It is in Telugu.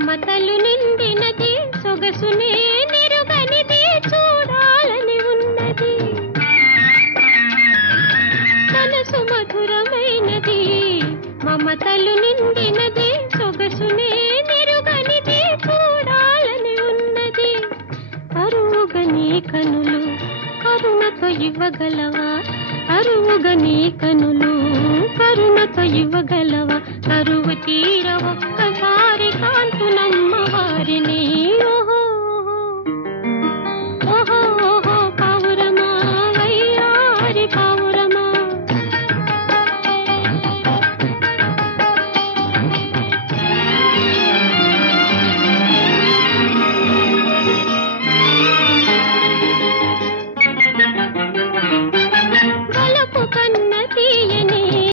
మమతలు నిండినది సొగసునే నిరుగనిది చూడాలని ఉన్నది మనసు మధురమైనది మమతలు నిండినది సొగసునే నిరుగనిది చూడాలని ఉన్నది అరువుగని కనులు కరుణతో ఇవ్వగలవా అరువుగని కనులు కరుణతో ఇవ్వగలవా కరువు